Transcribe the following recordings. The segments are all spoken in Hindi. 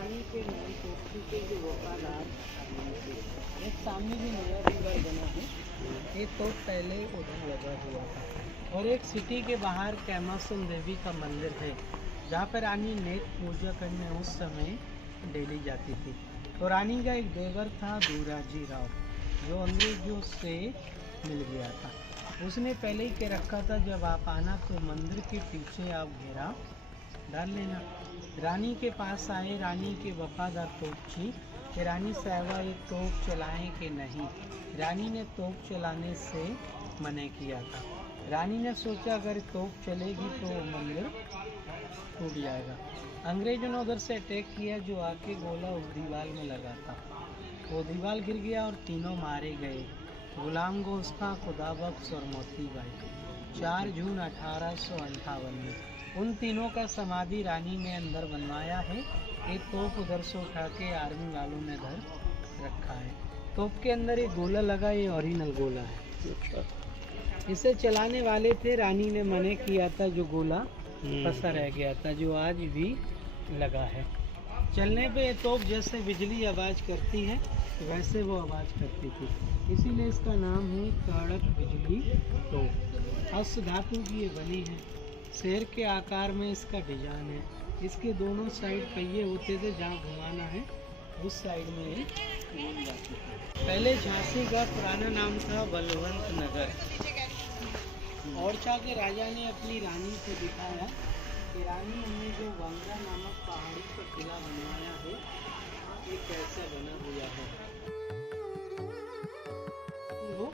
रानी के महल कोठी के जो वफादार एक सामने भी नया रिवर बना है, ये तो पहले उधर लगा हुआ था। और एक सिटी के बाहर कैमासन देवी का मंदिर है, जहाँ पर रानी नेत्र पूजा करने उस समय डेली जाती थी। तो रानी का एक देवर था दूराजी राव, जो अंग्रेजों से मिल गया था। उसने पहले ही कह रखा था, जब आप आना तो मंदिर के पीछे आप घेरा डाल लेना। रानी के पास आए रानी के वफादार तोपची कि रानी साहबा ये तोप चलाएं कि नहीं। रानी ने तोप चलाने से मना किया था। रानी ने सोचा अगर तोप चलेगी तो मंदिर टूट जाएगा। अंग्रेजों ने उधर से अटैक किया, जो आके गोला उस दीवार में लगा था। वो दीवार गिर गया और तीनों मारे गए, गुलाम गोस्ता, खुदाबख्श और मोती बाई। 4 जून 1858 में उन तीनों का समाधि रानी ने अंदर बनवाया है। एक तोप उधर से उठा के आर्मी वालों ने इधर रखा है। तोप के अंदर एक गोला लगा, ये ओरिजिनल गोला है। इसे चलाने वाले थे, रानी ने मना किया था, जो गोला फंसा रह गया था, जो आज भी लगा है। चलने पे ये तोप जैसे बिजली आवाज़ करती है वैसे वो आवाज़ करती थी, इसीलिए इसका नाम है कड़क बिजली तोप। अस धातु की ये बनी है, शेर के आकार में इसका डिजाइन है। इसके दोनों साइड पहिए होते थे, जहाँ घुमाना है उस साइड में ये घूम जाती है। पहले झांसी का पुराना नाम था बलवंत नगर। ओरछा के राजा ने अपनी रानी को दिखाया कि रानी, हमने जो वांगरा नामक पहाड़ी पर किला बनवाया है, ये कैसे बना हुआ है। वो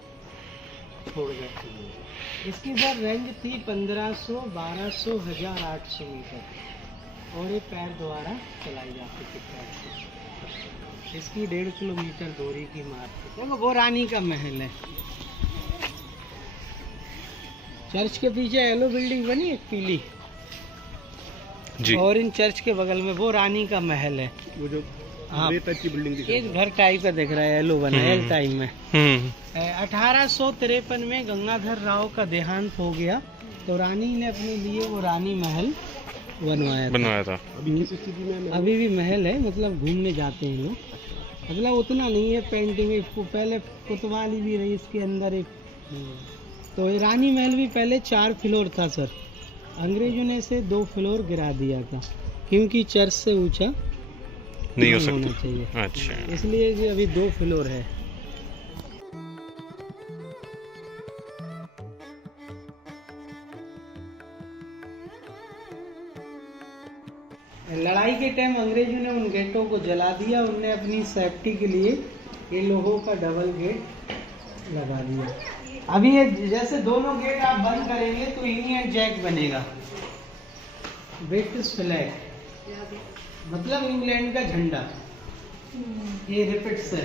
छोड़ गए। इसकी बार रेंज थी 1500, 1200, 1800 मीटर और ये पैर द्वारा चलाई जाती थी पैर से। इसकी 1.5 किलोमीटर दूरी की मार्ग थी। देखो वो रानी का महल है। चर्च के पीछे येलो बिल्डिंग बनी एक पीली जी, और इन चर्च के बगल में वो रानी का महल है। वो जो टाइप की बिल्डिंग एक घर टाइप का दिख रहा है, येलो बना है एल टाइम में। 1853 में गंगाधर राव का देहांत हो गया, तो रानी ने अपने लिए वो रानी महल बनवाया था। अभी भी महल है, मतलब घूमने जाते हैं लोग। मतलब उतना नहीं है पेंटिंग, इसको पहले कोतवाली भी रही इसके अंदर एक। तो ये रानी महल भी पहले 4 फ्लोर था सर, अंग्रेजों ने इसे 2 फ्लोर गिरा दिया था, क्योंकि चर्च से ऊंचा नहीं हो सकता चाहिए। अच्छा, इसलिए ये अभी 2 फ्लोर है। लड़ाई के टाइम अंग्रेजों ने उन गेटों को जला दिया। उनने अपनी सेफ्टी के लिए ये लोगों का डबल गेट लगा दिया। अभी ये जैसे दोनों गेट आप बंद करेंगे तो यूनियन जैक बनेगा, ब्रिटिश फ्लैग, मतलब इंग्लैंड का झंडा। ये रिपीट से,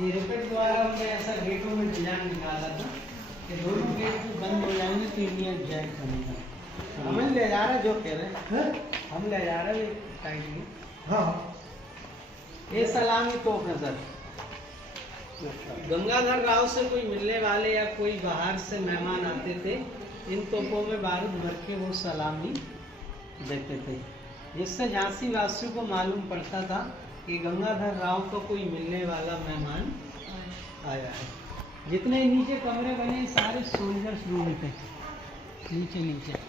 ये रिपीट द्वारा हमने ऐसा गेटों में डिजाइन निकाला था कि दोनों गेट बंद हो जाएंगे तो इंडियन जैक बनेगा। हमें ले जा रहा है, जो कह रहे हैं हम ले जा रहे हैं साइड में। हाँ, ये सलामी तोप है सर। गंगाधर राव से कोई मिलने वाले या कोई बाहर से मेहमान आते थे, इन तोपों में बारूद भर के वो सलामी देते थे, जिससे झांसी वासियों को मालूम पड़ता था कि गंगाधर राव को कोई मिलने वाला मेहमान आया है। जितने नीचे कमरे बने सारे सोल्जर्स रूम थे, नीचे।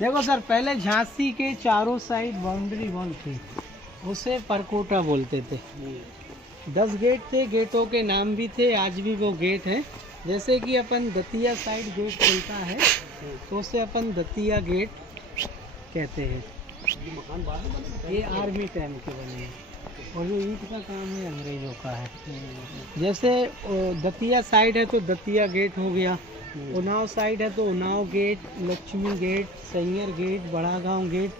देखो सर, पहले झांसी के चारों साइड बाउंड्री वॉल थी, उसे परकोटा बोलते थे। 10 गेट थे, गेटों के नाम भी थे, आज भी वो गेट है। जैसे कि अपन दतिया साइड गेट खुलता है तो उसे अपन दतिया गेट कहते हैं। ये आर्मी टाइम के बने हैं और जो ईंट का काम है अंग्रेजों का है। जैसे दतिया साइड है तो दतिया गेट हो गया, उन्नाव साइड है तो Unnao gate, Lakshmi gate, Saiyar gate, Bada Gaon gate,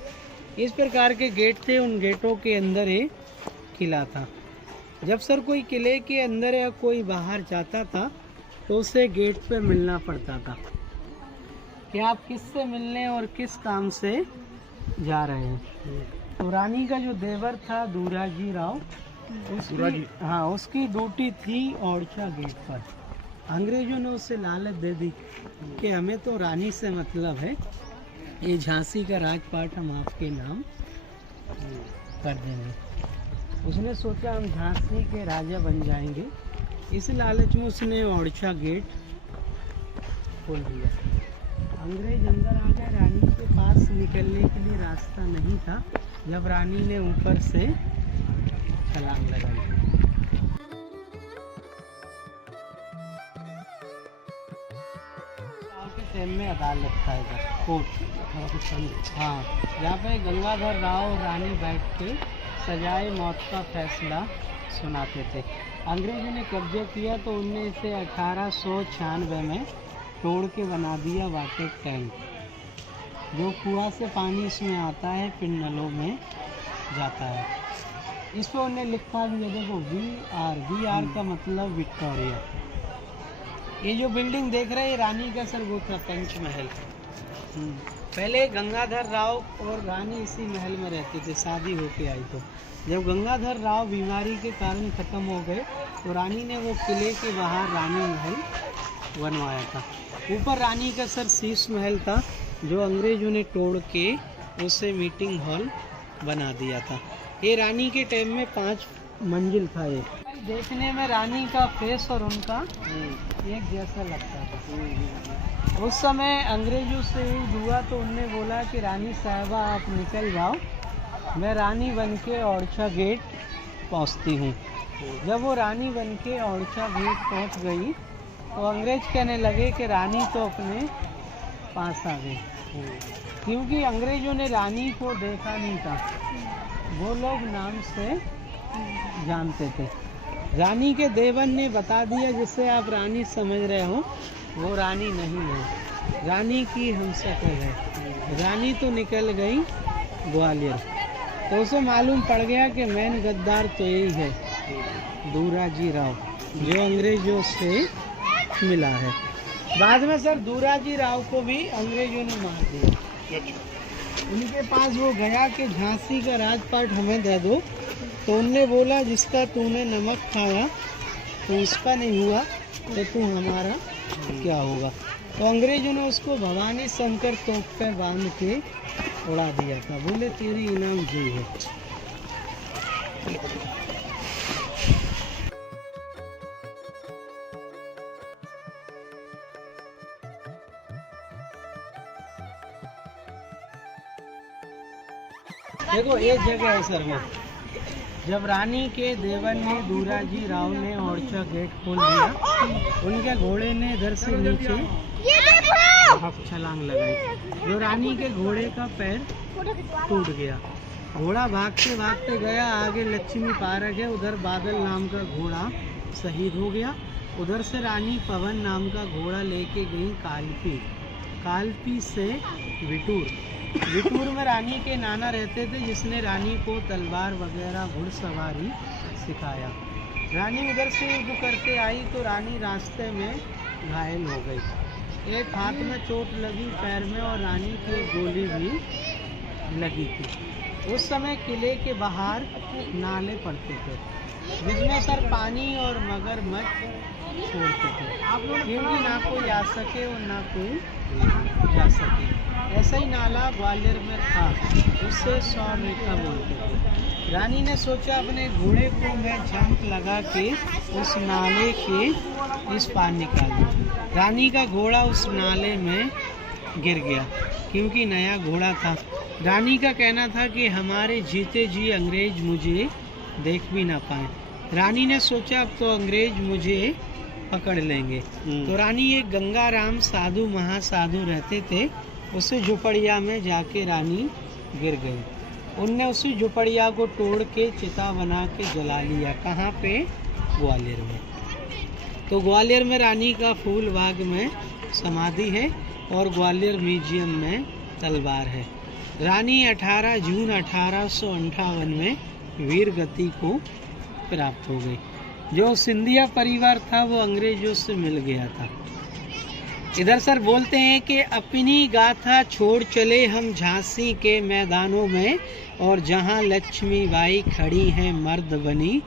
इस प्रकार के गेट थे। उन गेटों के अंदर एक किला था। जब सर कोई किले के अंदर या कोई बाहर जाता था तो उसे गेट पे मिलना पड़ता था कि आप किससे मिलने और किस काम से जा रहे हैं। तो रानी का जो देवर था दूराजी राव, उसकी ड्यूटी थी ओरछा गेट पर। अंग्रेजों ने उसे लालच दे दी कि हमें तो रानी से मतलब है, ये झांसी का राजपाट हम आपके नाम कर देंगे। उसने सोचा हम झांसी के राजा बन जाएंगे, इस लालच में उसने ओरछा गेट खोल दिया। अंग्रेज अंदर आ गए, रानी के पास निकलने के लिए रास्ता नहीं था। जब रानी ने ऊपर से छलांग लगाई, टाइम में अदालत था इधर कोर्ट, हाँ, यहाँ पे गंगाधर राव और रानी बैठ के सजाए मौत का फैसला सुनाते थे। अंग्रेजों ने कब्जे किया तो उनने इसे 1896 में तोड़ के बना दिया वाटर टैंक। जो कुआं से पानी इसमें आता है फिर नलों में जाता है। इस पर उन्हें लिखा भी है, देखो VR का मतलब विक्टोरिया। ये जो बिल्डिंग देख रहे हैं रानी का सर वो था पंचमहल। पहले गंगाधर राव और रानी इसी महल में रहते थे, शादी होके आई। तो जब गंगाधर राव बीमारी के कारण ख़त्म हो गए तो रानी ने वो किले के बाहर रानी महल बनवाया था। ऊपर रानी का सर शीश महल था जो अंग्रेजों ने तोड़ के उसे मीटिंग हॉल बना दिया था। ये रानी के टाइम में 5 मंजिल था। ये देखने में रानी का फेस और उनका एक जैसा लगता था। उस समय अंग्रेजों से हुआ तो उनने बोला कि रानी साहबा आप निकल जाओ, मैं रानी बन के ओरछा गेट पहुंचती हूँ। जब वो रानी बन के ओरछा गेट पहुंच गई तो अंग्रेज कहने लगे कि रानी तो अपने पास आ गई, क्योंकि अंग्रेजों ने रानी को देखा नहीं था, वो लोग नाम से जानते थे। रानी के देवर ने बता दिया जिसे आप रानी समझ रहे हो वो रानी नहीं है, रानी की हमशक्ल है। रानी तो निकल गई ग्वालियर। तो उसे मालूम पड़ गया कि मेन गद्दार तो यही है, दूराजी राव, जो अंग्रेजों से मिला है। बाद में सर दूराजी राव को भी अंग्रेजों ने मार दिया। उनके पास वो गया कि झांसी का राजपाट हमें दे दो, तो उनने बोला जिसका तूने नमक खाया तो इसका नहीं हुआ तो तू हमारा क्या होगा। तो अंग्रेजों ने उसको भवानी शंकर तोप पे बांध के उड़ा दिया था। बोले तेरी इनाम यही है। देखो ये जगह है सर, वो जब रानी के देवर ने दूराजी राव ने ओरछा गेट खोल दिया, उनके घोड़े ने इधर से नीचे छलांग लगाई। जो रानी के घोड़े का पैर टूट गया। घोड़ा भागते भागते गया, आगे लक्ष्मी पार्क है, उधर बादल नाम का घोड़ा शहीद हो गया। उधर से रानी पवन नाम का घोड़ा लेके गई कालपी, कालपी से विटूर में रानी के नाना रहते थे, जिसने रानी को तलवार वगैरह घुड़सवारी सिखाया। रानी उधर से युद्ध करते आई तो रानी रास्ते में घायल हो गई। एक हाथ में चोट लगी, पैर में, और रानी की गोली भी लगी थी। उस समय किले के बाहर नाले पड़ते थे जिसमें सर पानी और मगरमच्छ छोड़ते थे, क्योंकि ना कोई आ सके और ना कोई जा सके। ऐसा ही नाला ग्वालियर में था, उससे 100 मीटर बोलते थे। रानी ने सोचा अपने घोड़े को मैं जंप लगा के उस नाले के इस पार निकाल दूँ। रानी का घोड़ा उस नाले में गिर गया, क्योंकि नया घोड़ा था। रानी का कहना था कि हमारे जीते जी अंग्रेज मुझे देख भी ना पाए। रानी ने सोचा अब तो अंग्रेज मुझे पकड़ लेंगे। तो रानी एक गंगाराम साधु महासाधु रहते थे, उसी झुपड़िया में जाके रानी गिर गई। उनने उसी झुपड़िया को तोड़ के चिता बना के जला लिया। कहाँ पे? ग्वालियर में। तो ग्वालियर में रानी का फूल बाग में समाधि है और ग्वालियर म्यूजियम में तलवार है। रानी 18 जून 1858 में वीर गति को प्राप्त हो गई। जो सिंधिया परिवार था वो अंग्रेजों से मिल गया था। इधर सर बोलते हैं कि अपनी गाथा छोड़ चले हम झांसी के मैदानों में, और जहां लक्ष्मीबाई खड़ी हैं मर्द बनी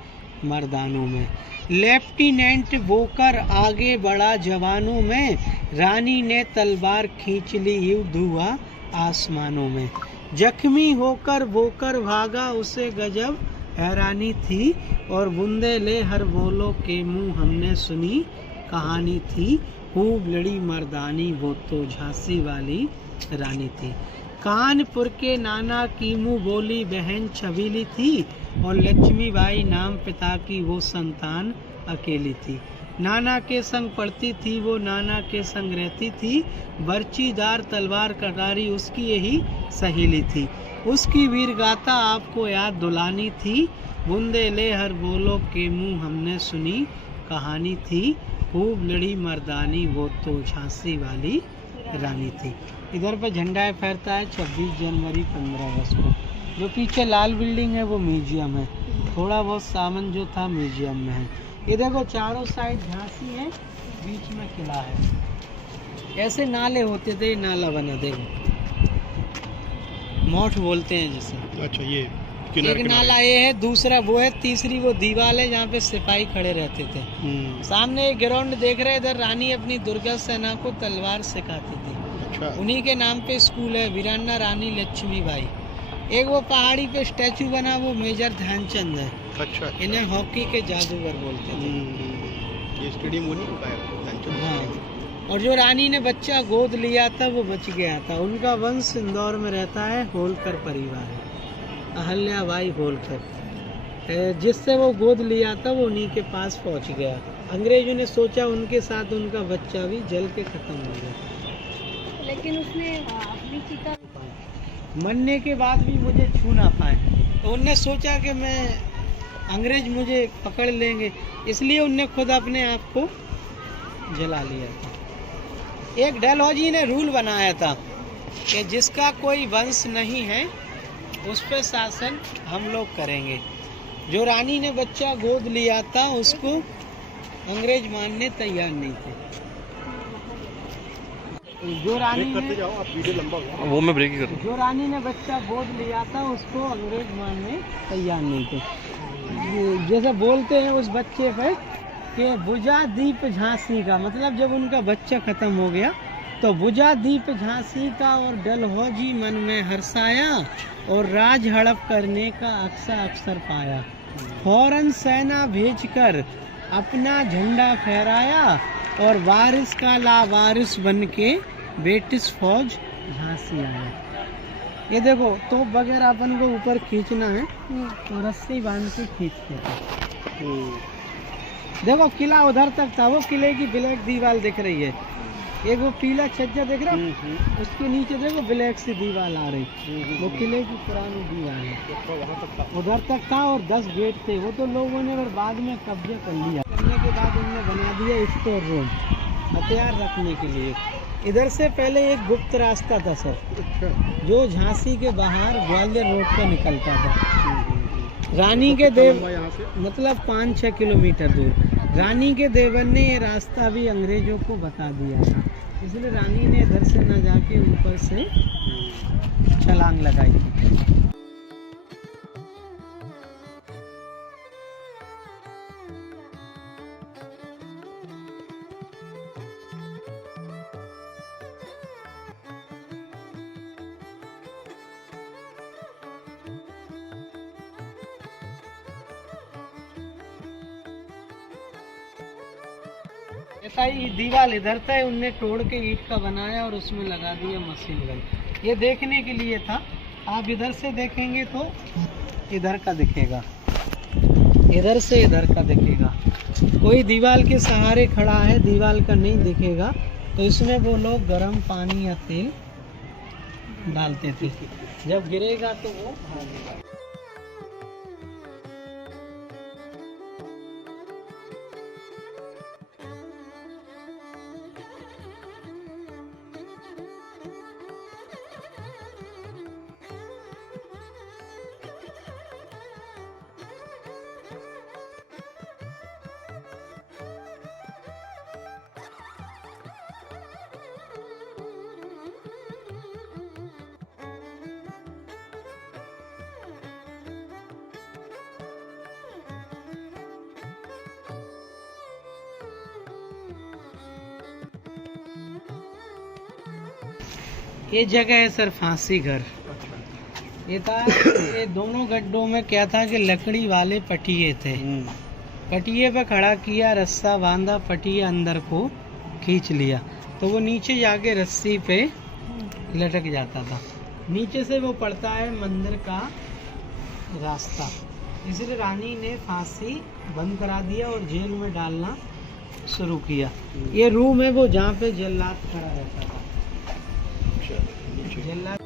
मर्दानों में। लेफ्टिनेंट वोकर आगे बढ़ा जवानों में, रानी ने तलवार खींच ली युद्ध हुआ आसमानों में। जख्मी होकर वोकर भागा उसे गजब हैरानी थी, और बूंदे ले हर बोलो के मुंह हमने सुनी कहानी थी। खूब लड़ी मर्दानी वो तो झांसी वाली रानी थी। कानपुर के नाना की मुँह बोली बहन छबीली थी, और लक्ष्मीबाई नाम पिता की वो संतान अकेली थी। नाना के संग पढ़ती थी वो, नाना के संग रहती थी, बर्चीदार तलवार कटारी उसकी यही सहेली थी। उसकी वीर गाथा आपको याद दुलानी थी, बूंदे ले हर बोलो के मुंह हमने सुनी कहानी थी। खूब लड़ी मर्दानी वो तो झांसी वाली रानी थी। इधर पे झंडा फहरता है 26 जनवरी 15 अगस्त को। जो पीछे लाल बिल्डिंग है वो म्यूजियम है। थोड़ा बहुत सामान जो था म्यूजियम में है। ये देखो चारों साइड झांसी है, बीच में किला है। ऐसे नाले होते थे, नाला बना देखो, मोठ बोलते हैं जिसे। अच्छा, ये एक नाला ये है, दूसरा वो है, तीसरी वो दीवार है जहाँ पे सिपाही खड़े रहते थे। सामने एक ग्राउंड देख रहे हैं, इधर रानी अपनी दुर्गा सेना को तलवार सिखाती थी। अच्छा। उन्हीं के नाम पे स्कूल है, वीरांगना रानी लक्ष्मीबाई। एक वो पहाड़ी पे स्टैचू बना वो मेजर ध्यानचंद है। अच्छा। इन्हें हॉकी के जादूगर बोलते थे। ये स्टेडियम वो नहीं का है? हाँ, और जो रानी ने बच्चा गोद लिया था वो बच गया था। उनका वंश इंदौर में रहता है, होलकर परिवार है, अहल्याबाई होलकर। जिससे वो गोद लिया था वो उन्हीं के पास पहुंच गया। अंग्रेजों ने सोचा उनके साथ उनका बच्चा भी जल के खत्म हो गया, लेकिन उसने अपनी चिता मरने के बाद भी मुझे छू ना पाए। तो उनने सोचा कि मैं अंग्रेज मुझे पकड़ लेंगे, इसलिए उनने खुद अपने आप को जला लिया था। एक डलहौजी ने रूल बनाया था कि जिसका कोई वंश नहीं है उस पर शासन हम लोग करेंगे। जो रानी ने बच्चा गोद लिया था उसको अंग्रेज मानने तैयार नहीं थे। जो रानी ने आप वीडियो लंबा वो मैं ब्रेक ही कर जो रानी ने बच्चा गोद लिया था उसको अंग्रेज मानने तैयार नहीं थे। जैसे बोलते हैं उस बच्चे पे कि बुझा दीप झांसी का, मतलब जब उनका बच्चा खत्म हो गया तो बुझा दीप झांसी का और डलहौजी मन में हर्षाया, और राज हड़प करने का अवसर पाया। फौरन सेना भेजकर अपना झंडा फहराया, और वारिस का लावारिस बन के ब्रिटिश फौज झांसी आया। ये देखो तो वगैरह अपन को ऊपर खींचना है तो रस्सी बांध के खींचते थे। देखो किला उधर तक था, वो किले की ब्लैक दीवार दिख रही है। एक वो पीला छज्जा देख रहा है, उसके नीचे देखो ब्लैक सी दीवार आ रही, वो किले की पुरानी दीवार है। उधर तक था और 10 गेट थे। वो तो लोगों ने फिर बाद में कब्जा कर लिया। करने के बाद उन्होंने बना दिया स्टोर रूम, हथियार रखने के लिए। इधर से पहले एक गुप्त रास्ता था सर, जो झांसी के बाहर ग्वालियर रोड पर निकलता था। रानी के देव मतलब 5-6 किलोमीटर दूर। रानी के देवर ने ये रास्ता भी अंग्रेजों को बता दिया था, इसलिए रानी ने इधर से न जाके ऊपर से छलांग लगाई थी। ऐसा ही दीवार इधर था, उनने तोड़ के ईंट का बनाया और उसमें लगा दिया मशीन गन। ये देखने के लिए था। आप इधर से देखेंगे तो इधर का दिखेगा, इधर से इधर का दिखेगा। कोई दीवार के सहारे खड़ा है, दीवार का नहीं दिखेगा, तो इसमें वो लोग गर्म पानी या तेल डालते थे। जब गिरेगा तो वो भागेगा। ये जगह है सर फांसी घर। ये था, ये दोनों गड्ढों में क्या था कि लकड़ी वाले पटिए थे। पटिए पे खड़ा किया, रस्सा बांधा, पटिए अंदर को खींच लिया तो वो नीचे जाके रस्सी पे लटक जाता था। नीचे से वो पड़ता है मंदिर का रास्ता। इसलिए रानी ने फांसी बंद करा दिया और जेल में डालना शुरू किया। ये रूम है वो जहाँ पे जल्लाद खड़ा रहता था। जल्लाद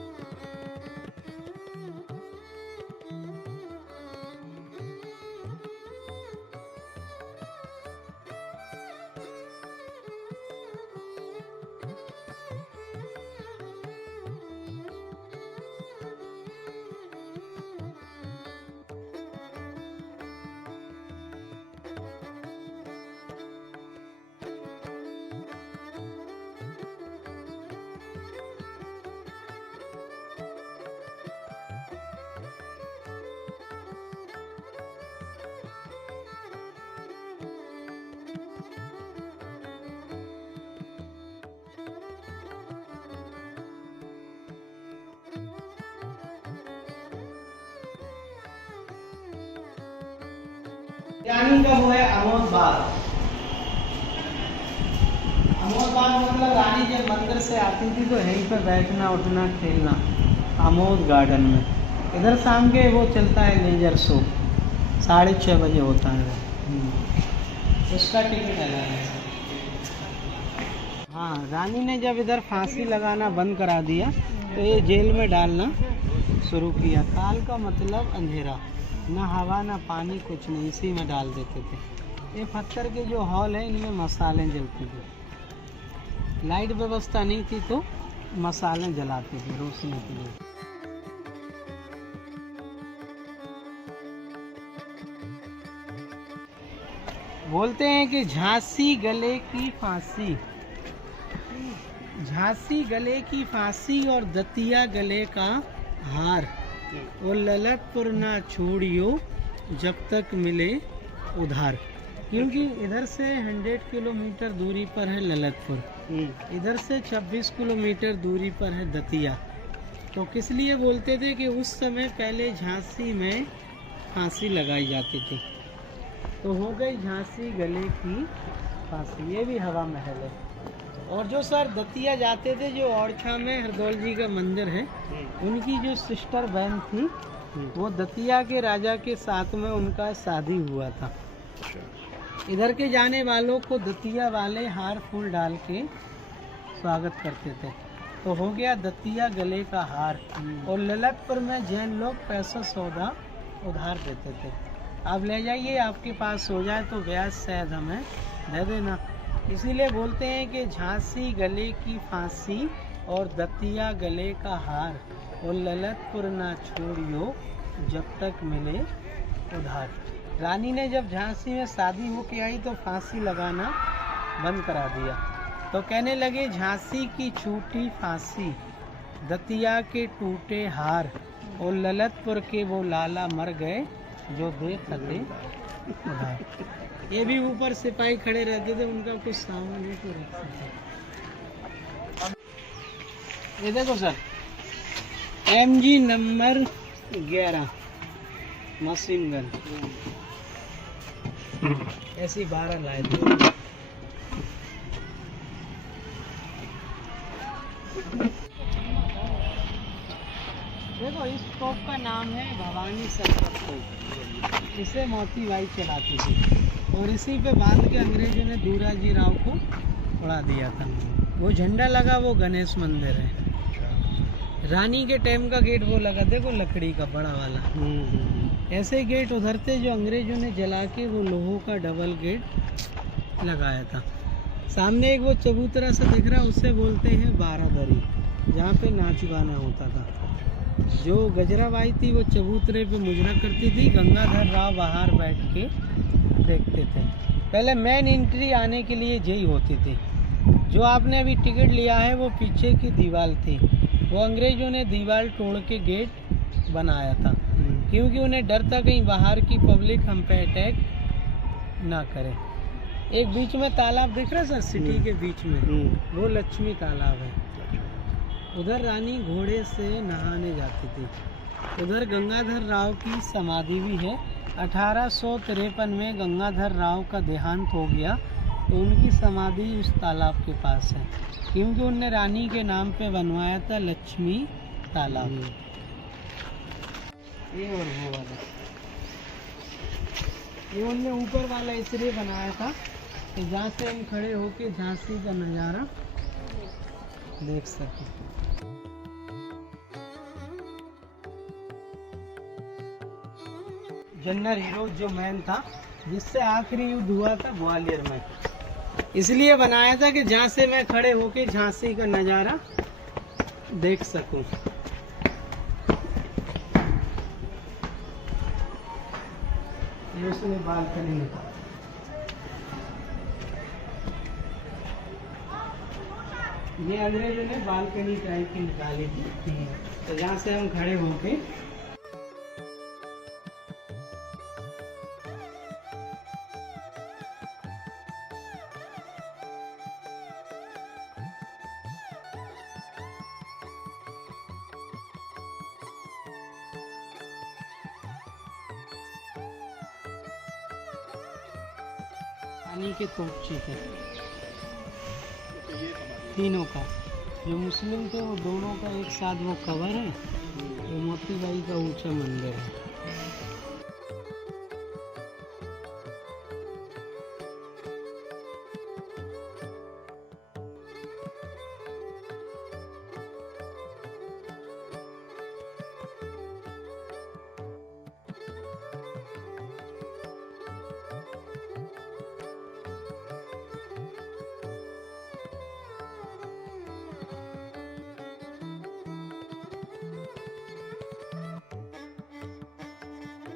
रानी का वो है अमोद बाग। अमोद बाग मतलब रानी जब मंदिर से आती थी तो यहीं पे बैठना, उठना, खेलना। अमोद गार्डन में इधर शाम के वो चलता है लेजर शो, 6:30 बजे होता है। उसका टिकट अलग है। हाँ, रानी ने जब इधर फांसी लगाना बंद करा दिया तो ये जेल में डालना शुरू किया। काल का मतलब अंधेरा, ना हवा ना पानी, कुछ नहीं, इसी में डाल देते थे। ये पत्थर के जो हॉल है इनमें मसाले जलते थे। लाइट व्यवस्था नहीं थी तो मसाले जलाते थे रोशनी के लिए। बोलते हैं कि झांसी गले की फांसी, झांसी गले की फांसी और दतिया गले का हार, वो ललितपुर ना छोड़ियो जब तक मिले उधार। क्योंकि इधर से 100 किलोमीटर दूरी पर है ललितपुर, इधर से 26 किलोमीटर दूरी पर है दतिया। तो किस लिए बोलते थे कि उस समय पहले झांसी में फांसी लगाई जाती थी। तो हो गई झांसी गले की फांसी। ये भी हवा महल है। और जो सर दतिया जाते थे, जो औरछा में हरदौल जी का मंदिर है, उनकी जो सिस्टर बहन थी वो दतिया के राजा के साथ में उनका शादी हुआ था। इधर के जाने वालों को दतिया वाले हार फूल डाल के स्वागत करते थे। तो हो गया दतिया गले का हार। और ललितपुर में जैन लोग पैसा सौदा उधार देते थे। आप ले जाइए, आपके पास हो जाए तो ब्याज शायद हमें दे देना। इसीलिए बोलते हैं कि झांसी गले की फांसी और दतिया गले का हार, और ललितपुर ना छोड़ियो जब तक मिले उधार। रानी ने जब झांसी में शादी होके आई तो फांसी लगाना बंद करा दिया। तो कहने लगे झांसी की छूटी फांसी, दतिया के टूटे हार, और ललितपुर के वो लाला मर गए जो दे थके उधार। ये भी ऊपर सिपाही खड़े रहते थे, उनका कुछ सामान नहीं तो रखते थे। ये देखो sir, MG number 11 machine gun, ऐसी 12 लाए थे। देखो इस तोप का नाम है भवानी सरपत तोप। इसे मोती बाई चलाती थी और इसी पे बांध के अंग्रेजों ने दूराजी राव को उड़ा दिया था। वो झंडा लगा वो गणेश मंदिर है। रानी के टाइम का गेट वो लगा, देखो लकड़ी का बड़ा वाला। ऐसे गेट उधर थे जो अंग्रेजों ने जला के वो लोहों का डबल गेट लगाया था। सामने एक वो चबूतरा सा दिख रहा है, उसे बोलते हैं बारादरी, जहाँ पे नाच गाना होता था। जो गजराबाई थी वो चबूतरे पे मुजरा करती थी, गंगाधर राव बाहर बैठ के देखते थे। पहले मेन एंट्री आने के लिए यही होती थी। जो आपने अभी टिकट लिया है वो पीछे की दीवार थी, वो अंग्रेजों ने दीवार तोड़ के गेट बनाया था, क्योंकि उन्हें डर था कहीं बाहर की पब्लिक हम पे अटैक ना करे। एक बीच में तालाब दिख रहा है सर, सिटी के बीच में, वो लक्ष्मी तालाब है। उधर रानी घोड़े से नहाने जाती थी। उधर गंगाधर राव की समाधि भी है। 1853 में गंगाधर राव का देहांत हो गया तो उनकी समाधि उस तालाब के पास है, क्योंकि उनने रानी के नाम पे बनवाया था लक्ष्मी तालाब। ये और वो वाला, ये उनने ऊपर वाला इसलिए बनाया था कि जहाँ से हम खड़े होके झांसी का नज़ारा देख सकें। जनरल हीरो जो मैन था जिससे आखिरी युद्ध हुआ था ग्वालियर में, इसलिए बनाया था कि जहाँ से मैं खड़े होके झांसी का नज़ारा देख सकूं। ये उसने बालकनी में था। ये अंग्रेजों ने बालकनी टाइप की निकाली थी, तो जहाँ से हम खड़े होके पानी के तोपचे थे तीनों का। जो मुस्लिम थे वो दोनों का एक साथ वो कवर है। वो मोती बाई का ऊंचा मंदिर है।